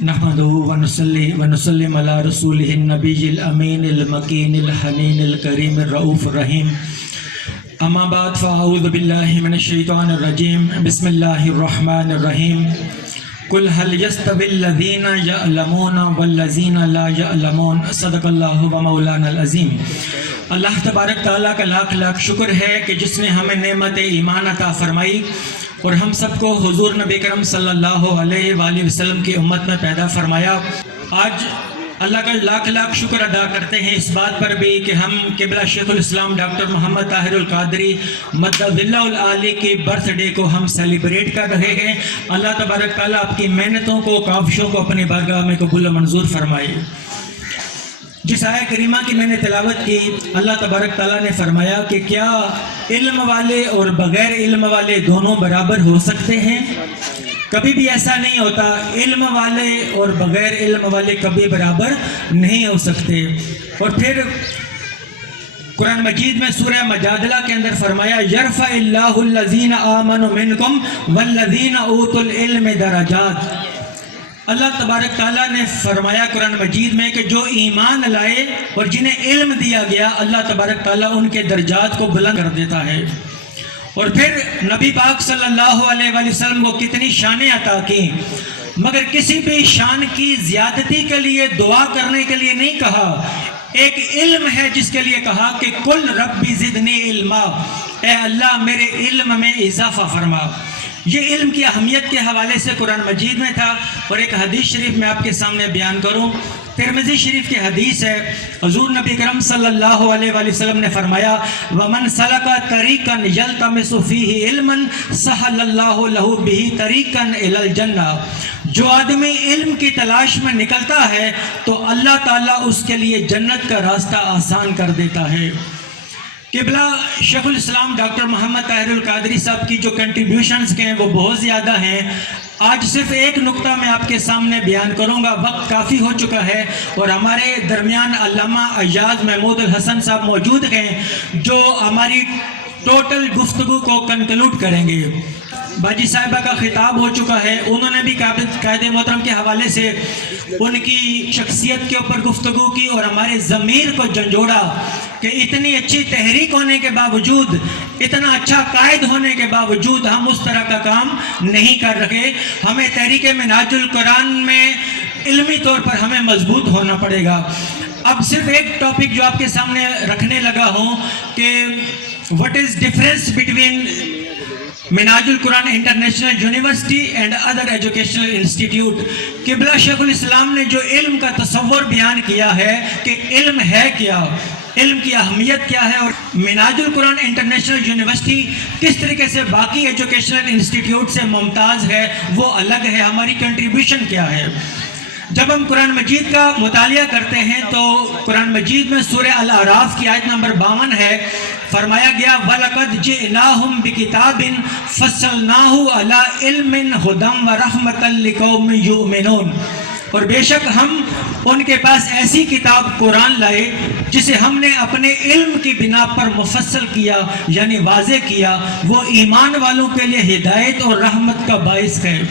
نحمدہ ونصلی ونسلم علی رسولہ النبی الامین المکین الحنین الکریم الرؤوف الرحیم اما بعد فاعوذ باللہ من الشیطان الرجیم بسم اللہ الرحمن الرحیم قل هل يستوي الذین یعلمون والذین لا یعلمون صدق اللہ و مولانا العظیم۔ اللہ تبارک تعالیٰ کا لاکھ لاکھ شکر ہے کہ جس نے ہمیں نعمت ایمان عطا فرمائی اور ہم سب کو حضور نبی کرم صلی اللہ علیہ وآلہ وسلم کی امت میں پیدا فرمایا۔ آج اللہ کا لاکھ لاکھ شکر ادا کرتے ہیں اس بات پر بھی کہ ہم قبلہ شیخ الاسلام ڈاکٹر محمد طاہر القادری مدد اللہ العالی کی برتھ ڈے کو ہم سیلیبریٹ کر رہے ہیں۔ اللہ تبارک تعالیٰ آپ کی محنتوں کو کاوشوں کو اپنی بارگاہ میں قبول و منظور فرمائے۔ جس آیہ کریمہ کی میں نے تلاوت کی، اللہ تبارک تعالیٰ نے فرمایا کہ کیا علم والے اور بغیر علم والے دونوں برابر ہو سکتے ہیں؟ کبھی بھی ایسا نہیں ہوتا، علم والے اور بغیر علم والے کبھی برابر نہیں ہو سکتے۔ اور پھر قرآن مجید میں سورہ مجادلہ کے اندر فرمایا یرفع اللہ الذین آمنوا منکم والذین اوتوا العلم درجات۔ اللہ تبارک تعالیٰ نے فرمایا قرآن مجید میں کہ جو ایمان لائے اور جنہیں علم دیا گیا، اللہ تبارک تعالیٰ ان کے درجات کو بلند کر دیتا ہے۔ اور پھر نبی پاک صلی اللہ علیہ وآلہ وسلم کو کتنی شانیں عطا کی، مگر کسی بھی شان کی زیادتی کے لیے دعا کرنے کے لیے نہیں کہا۔ ایک علم ہے جس کے لیے کہا کہ قل ربی زدنی علما، اے اللہ میرے علم میں اضافہ فرما۔ یہ علم کی اہمیت کے حوالے سے قرآن مجید میں تھا۔ اور ایک حدیث شریف میں آپ کے سامنے بیان کروں، ترمذی شریف کی حدیث ہے، حضور نبی کرم صلی اللہ علیہ وآلہ وسلم نے فرمایا وَمَنْ سَلَكَ طَرِيقًا يَلْتَمِسُ فِيهِ عِلْمًا سَهَلَ اللَّهُ لَهُ بِهِ طَرِيقًا إِلَى الْجَنَّةِ۔ جو آدمی علم کی تلاش میں نکلتا ہے تو اللہ تعالیٰ اس کے لیے جنت کا راستہ آسان کر دیتا ہے۔ قبلہ شیخ الاسلام ڈاکٹر محمد طاہر القادری صاحب کی جو کنٹریبیوشنز کے ہیں وہ بہت زیادہ ہیں۔ آج صرف ایک نقطہ میں آپ کے سامنے بیان کروں گا، وقت کافی ہو چکا ہے اور ہمارے درمیان علامہ ایاز محمود الحسن صاحب موجود ہیں جو ہماری ٹوٹل گفتگو کو کنکلوڈ کریں گے۔ باجی صاحبہ کا خطاب ہو چکا ہے، انہوں نے بھی قائد محترم کے حوالے سے ان کی شخصیت کے اوپر گفتگو کی اور ہمارے ضمیر کو جھنجھوڑا کہ اتنی اچھی تحریک ہونے کے باوجود، اتنا اچھا قائد ہونے کے باوجود ہم اس طرح کا کام نہیں کر رہے۔ ہمیں تحریک منہاج القرآن میں علمی طور پر ہمیں مضبوط ہونا پڑے گا۔ اب صرف ایک ٹاپک جو آپ کے سامنے رکھنے لگا ہوں کہ what is difference between منہاج القرآن international university and other educational institute. قبلہ شیخ الاسلام نے جو علم کا تصور بیان کیا ہے کہ علم ہے کیا، علم کی اہمیت کیا ہے، اور منہاج القرآن انٹرنیشنل یونیورسٹی کس طریقے سے باقی ایجوکیشنل انسٹیٹیوٹ سے ممتاز ہے، وہ الگ ہے، ہماری کنٹریبیوشن کیا ہے۔ جب ہم قرآن مجید کا مطالعہ کرتے ہیں تو قرآن مجید میں سورہ الاعراف کی آیت نمبر 52 ہے، فرمایا گیا وَلَقَدْ جِئْنَاهُمْ بِكِتَابٍ فَصَّلْنَاهُ عَلَىٰ عِلْمٍ هُدًى وَرَحْمَةً لِقَوْمٍ يُؤْمِنُونَ۔ اور بے شک ہم ان کے پاس ایسی کتاب قرآن لائے جسے ہم نے اپنے علم کی بنا پر مفصل کیا، یعنی واضح کیا، وہ ایمان والوں کے لیے ہدایت اور رحمت کا باعث ہے۔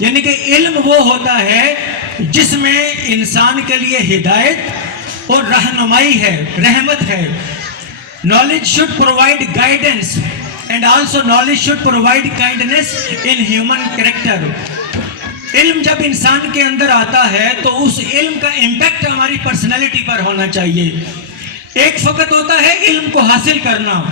یعنی کہ علم وہ ہوتا ہے جس میں انسان کے لیے ہدایت اور رہنمائی ہے، رحمت ہے۔ Knowledge should provide guidance and also knowledge should provide kindness in human character۔ علم جب انسان کے اندر آتا ہے تو اس علم کا امپیکٹ ہماری پرسنالٹی پر ہونا چاہیے۔ ایک فقط ہوتا ہے علم کو حاصل کرنا،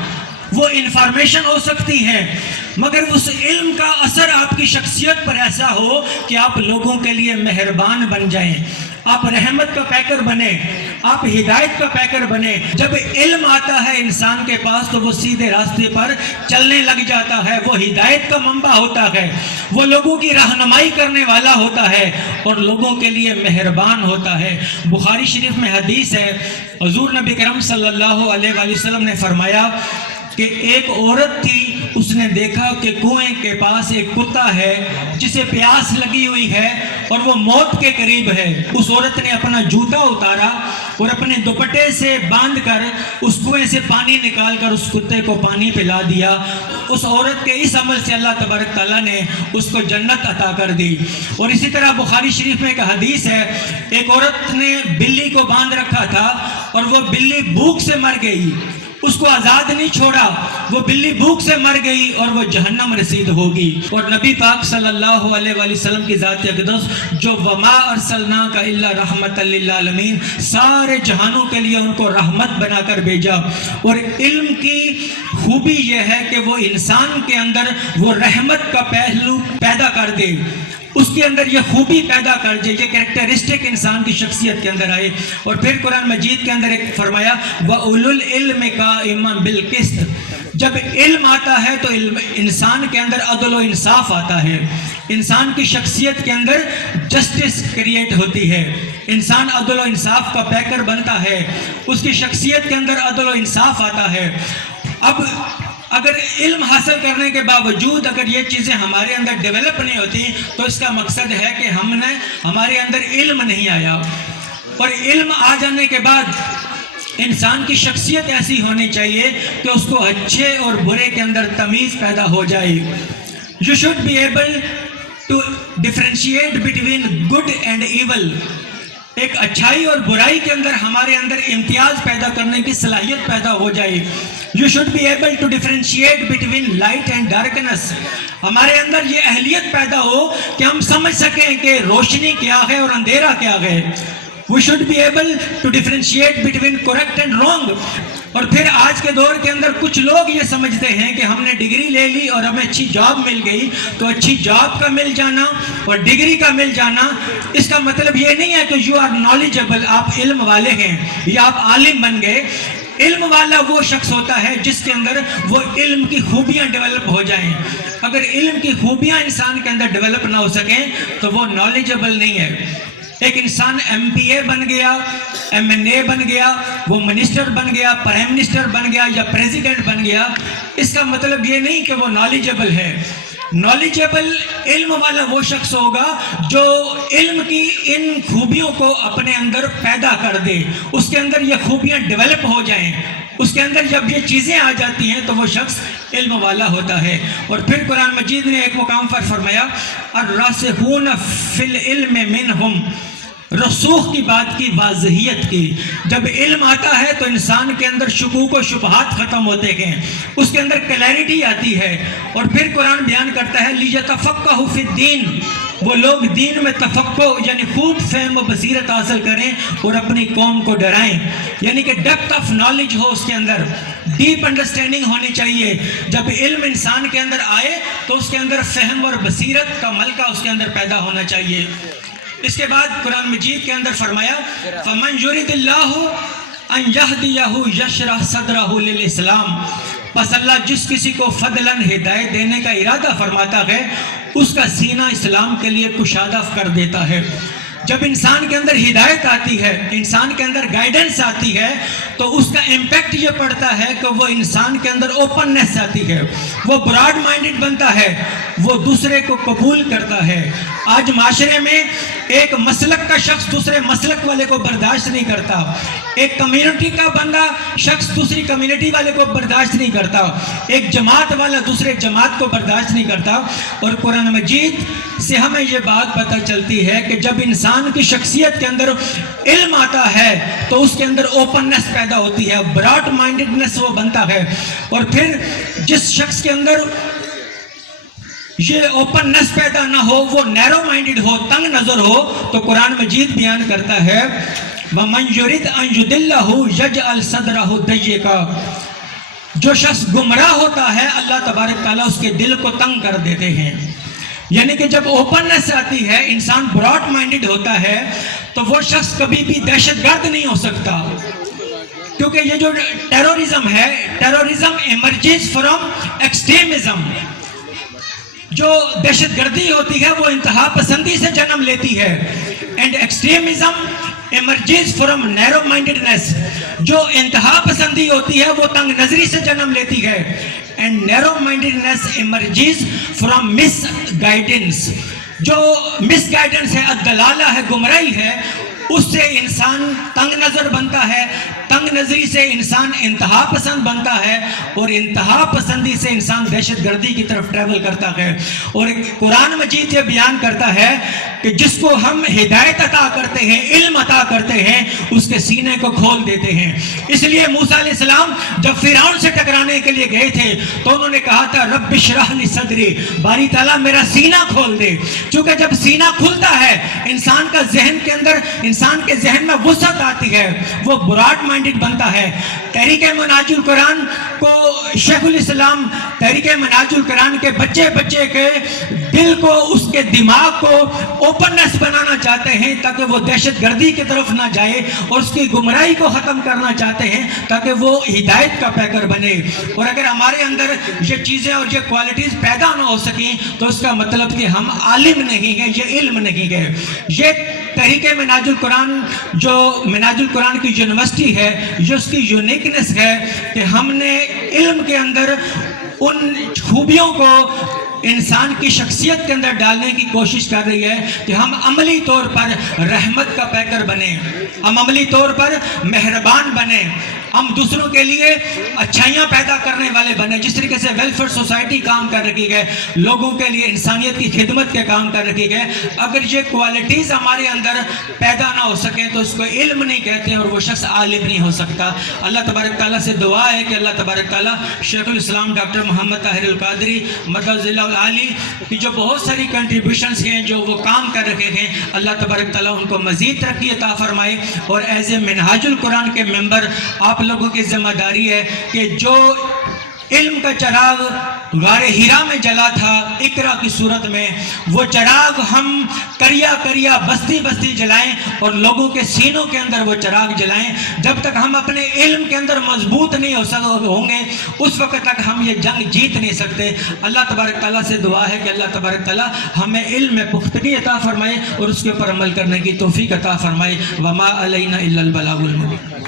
وہ انفارمیشن ہو سکتی ہے، مگر اس علم کا اثر آپ کی شخصیت پر ایسا ہو کہ آپ لوگوں کے لیے مہربان بن جائیں، آپ رحمت کا پیکر بنے، آپ ہدایت کا پیکر بنے۔ جب علم آتا ہے انسان کے پاس تو وہ سیدھے راستے پر چلنے لگ جاتا ہے، وہ ہدایت کا منبع ہوتا ہے، وہ لوگوں کی رہنمائی کرنے والا ہوتا ہے اور لوگوں کے لیے مہربان ہوتا ہے۔ بخاری شریف میں حدیث ہے، حضور نبی کرم صلی اللہ علیہ وآلہ وسلم نے فرمایا کہ ایک عورت تھی، اس نے دیکھا کہ کنویں کے پاس ایک کتا ہے جسے پیاس لگی ہوئی ہے اور وہ موت کے قریب ہے۔ اس عورت نے اپنا جوتا اتارا اور اپنے دوپٹے سے باندھ کر اس کنویں سے پانی نکال کر اس کتے کو پانی پلا دیا، اس عورت کے اس عمل سے اللہ تبارک تعالیٰ نے اس کو جنت عطا کر دی۔ اور اسی طرح بخاری شریف میں ایک حدیث ہے، ایک عورت نے بلی کو باندھ رکھا تھا اور وہ بلی بھوک سے مر گئی، اس کو آزاد نہیں چھوڑا، وہ بلی بھوک سے مر گئی اور وہ جہنم رسید ہوگی۔ اور نبی پاک صلی اللہ علیہ وآلہ وسلم کی ذات اقدس جو وما ارسلناک الا رحمت للعالمین، سارے جہانوں کے لیے ان کو رحمت بنا کر بھیجا۔ اور علم کی خوبی یہ ہے کہ وہ انسان کے اندر وہ رحمت کا پہلو پیدا کر دے، اس کے اندر یہ خوبی پیدا کر دے، یہ کریکٹرسٹک انسان کی شخصیت کے اندر آئے۔ اور پھر قرآن مجید کے اندر ایک فرمایا وَأُولُو الْعِلْمِ قَائِمًا بِالْقِسْطِ، جب علم آتا ہے تو انسان کے اندر عدل و انصاف آتا ہے، انسان کی شخصیت کے اندر جسٹس کریٹ ہوتی ہے، انسان عدل و انصاف کا پیکر بنتا ہے، اس کی شخصیت کے اندر عدل و انصاف آتا ہے۔ اب اگر علم حاصل کرنے کے باوجود اگر یہ چیزیں ہمارے اندر ڈیولپ نہیں ہوتی تو اس کا مقصد ہے کہ ہمارے اندر علم نہیں آیا۔ اور علم آ جانے کے بعد انسان کی شخصیت ایسی ہونی چاہیے کہ اس کو اچھے اور برے کے اندر تمیز پیدا ہو جائے۔ You should be able to differentiate between good and evil، ایک اچھائی اور برائی کے اندر ہمارے اندر امتیاز پیدا کرنے کی صلاحیت پیدا ہو جائے۔ You should be able to differentiate between light and darkness، ہمارے اندر یہ اہلیت پیدا ہو کہ ہم سمجھ سکیں کہ روشنی کیا ہے اور اندھیرا کیا ہے۔ We should be able to differentiate between correct and wrong۔ اور پھر آج کے دور کے اندر کچھ لوگ یہ سمجھتے ہیں کہ ہم نے ڈگری لے لی اور ہمیں اچھی جاب مل گئی، تو اچھی جاب کا مل جانا اور ڈگری کا مل جانا اس کا مطلب یہ نہیں ہے کہ you are knowledgeable، آپ علم والے ہیں یا آپ عالم بن گئے۔ علم والا وہ شخص ہوتا ہے جس کے اندر وہ علم کی خوبیاں ڈیولپ ہو جائیں۔ اگر علم کی خوبیاں انسان کے اندر ڈیولپ نہ ہو سکیں تو وہ knowledgeable نہیں ہے۔ ایک انسان ایم پی اے بن گیا، ایم این اے بن گیا، وہ منسٹر بن گیا، پرائم منسٹر بن گیا یا پریزیڈنٹ بن گیا، اس کا مطلب یہ نہیں کہ وہ نالجبل ہے۔ نالجبل علم والا وہ شخص ہوگا جو علم کی ان خوبیوں کو اپنے اندر پیدا کر دے، اس کے اندر یہ خوبیاں ڈیولپ ہو جائیں، اس کے اندر جب یہ چیزیں آ جاتی ہیں تو وہ شخص علم والا ہوتا ہے۔ اور پھر قرآن مجید نے ایک مقام پر فرمایا الراسخون فی العلم منہم، رسوخ کی بات کی، واضحیت کی۔ جب علم آتا ہے تو انسان کے اندر شکوک و شبہات ختم ہوتے ہیں، اس کے اندر کلیرٹی آتی ہے۔ اور پھر قرآن بیان کرتا ہے لیتفقہوا فی الدین، وہ لوگ دین میں تفقہ یعنی خوب فہم و بصیرت حاصل کریں اور اپنی قوم کو ڈرائیں، یعنی کہ ڈیپتھ آف نالج ہو اس کے اندر، ڈیپ انڈرسٹینڈنگ ہونی چاہیے۔ جب علم انسان کے اندر آئے تو اس کے اندر فہم اور بصیرت کا ملکہ اس کے اندر پیدا ہونا چاہیے۔ اس کے بعد قرآن مجید کے اندر فرمایا فَمَنْ يُرِدِ اللَّهُ أَنْ يَهْدِيَهُ يَشْرَحْ صَدْرَهُ لِلْإِسْلَامِ، پس اللہ جس کسی کو فضلاً ہدایت دینے کا ارادہ فرماتا ہے اس کا سینہ اسلام کے لیے کشادہ کر دیتا ہے۔ جب انسان کے اندر ہدایت آتی ہے، انسان کے اندر گائیڈنس آتی ہے تو اس کا امپیکٹ یہ پڑتا ہے کہ وہ انسان کے اندر اوپننس آتی ہے، وہ براڈ مائنڈڈ بنتا ہے، وہ دوسرے کو قبول کرتا ہے۔ آج معاشرے میں ایک مسلک کا شخص دوسرے مسلک والے کو برداشت نہیں کرتا، ایک کمیونٹی کا بندہ شخص دوسری کمیونٹی والے کو برداشت نہیں کرتا، ایک جماعت والا دوسرے جماعت کو برداشت نہیں کرتا۔ اور قرآن مجید سے ہمیں یہ بات پتہ چلتی ہے کہ جب انسان کی شخصیت کے اندر علم آتا ہے تو اس کے اندر اوپننس پیدا ہوتی ہے، براڈ مائنڈڈنس وہ بنتا ہے۔ اور پھر جس شخص کے اندر یہ اوپننس پیدا نہ ہو، وہ نیرو مائنڈڈ ہو، تنگ نظر ہو، تو قرآن مجید بیان کرتا ہے وَمَنْ يُرِدْ أَنْ يُضِلَّهُ يَجْعَلْ صَدْرَهُ ضَيِّقًا، جو شخص گمراہ ہوتا ہے اللہ تبارک تعالیٰ اس کے دل کو تنگ کر دیتے ہیں۔ یعنی کہ جب اوپننس آتی ہے، انسان براڈ مائنڈڈ ہوتا ہے تو وہ شخص کبھی بھی دہشت گرد نہیں ہو سکتا، کیونکہ یہ جو ٹیرورزم ہے، ٹیرورزم ایمرجز فرام ایکسٹریمزم، جو دہشت گردی ہوتی ہے وہ انتہا پسندی سے جنم لیتی ہے، اینڈ ایکسٹریمزم ایمرجز فرام نیرو مائنڈڈنس، جو انتہا پسندی ہوتی ہے وہ تنگ نظری سے جنم لیتی ہے، and narrow mindedness emerges from misguidance, جو مس گائیڈنس ہے، الدلالہ ہے، گمراہی ہے، اس سے انسان تنگ نظر بنتا ہے، تنگ نظری سے انسان انتہا پسند بنتا ہے، اور انتہا پسندی سے انسان دہشت گردی کی طرف ٹریول کرتا ہے۔ اور قرآن مجید یہ بیان کرتا ہے کہ جس کو ہم ہدایت عطا کرتے ہیں، علم عطا کرتے ہیں، اس کے سینے کو کھول دیتے ہیں۔ اس لیے موسیٰ علیہ السلام جب فرعون سے ٹکرانے کے لیے گئے تھے تو انہوں نے کہا تھا رب اشرح لی صدری، باری تعالیٰ میرا سینہ کھول دے۔ چونکہ جب سینہ کھلتا ہے انسان کا ذہن کے اندر، انسان کے ذہن میں وسعت آتی ہے، وہ براڈ مائنڈڈ بنتا ہے۔ تحریک منہاج القرآن کو شیخ الاسلام تحریک منہاج القرآن کے بچے کے دل کو، اس کے دماغ کو اوپننس بنانا چاہتے ہیں تاکہ وہ دہشت گردی کی طرف نہ جائے، اور اس کی گمراہی کو ختم کرنا چاہتے ہیں تاکہ وہ ہدایت کا پیکر بنے۔ اور اگر ہمارے اندر یہ چیزیں اور یہ کوالٹیز پیدا نہ ہو سکیں تو اس کا مطلب کہ ہم عالم نہیں ہیں، یہ علم نہیں ہے۔ یہ تحریک منہاج القرآن جو منہاج القرآن کی یونیورسٹی ہے، جو اس کی یونیکنس ہے کہ ہم نے علم کے اندر ان خوبیوں کو انسان کی شخصیت کے اندر ڈالنے کی کوشش کر رہی ہے کہ ہم عملی طور پر رحمت کا پیکر بنیں، ہم عملی طور پر مہربان بنیں، ہم دوسروں کے لیے اچھائیاں پیدا کرنے والے بنیں۔ جس طریقے سے ویلفیئر سوسائٹی کام کر رکھی ہے، لوگوں کے لیے انسانیت کی خدمت کے کام کر رکھی ہے، اگر یہ کوالٹیز ہمارے اندر پیدا نہ ہو سکیں تو اس کو علم نہیں کہتے ہیں، اور وہ شخص عالم نہیں ہو سکتا۔ اللہ تبارک تعالیٰ سے دعا ہے کہ اللہ تبارک تعالیٰ شیخ الاسلام ڈاکٹر محمد طاہر القادری مدد اللہ العالی کی جو بہت ساری کنٹریبیوشنز ہیں جو وہ کام کر رکھے ہیں، اللہ تبارک تعالیٰ ان کو مزید ترقی عطا فرمائے۔ اور ایز اے منہاج القرآن کے ممبر آپ لوگوں کی ذمہ داری ہے کہ جو علم کا چراغ غار ہیرا میں جلا تھا اقرا کی صورت میں، وہ چراغ ہم کریا بستی بستی جلائیں، اور لوگوں کے سینوں کے اندر وہ چراغ جلائیں۔ جب تک ہم اپنے علم کے اندر مضبوط نہیں ہوں گے اس وقت تک ہم یہ جنگ جیت نہیں سکتے۔ اللہ تبارک تعالیٰ سے دعا ہے کہ اللہ تبارک تعالیٰ ہمیں علم میں پختگی عطا فرمائے اور اس کے اوپر عمل کرنے کی توفیق عطا فرمائے۔ وما علینا الا البلاغ المبین۔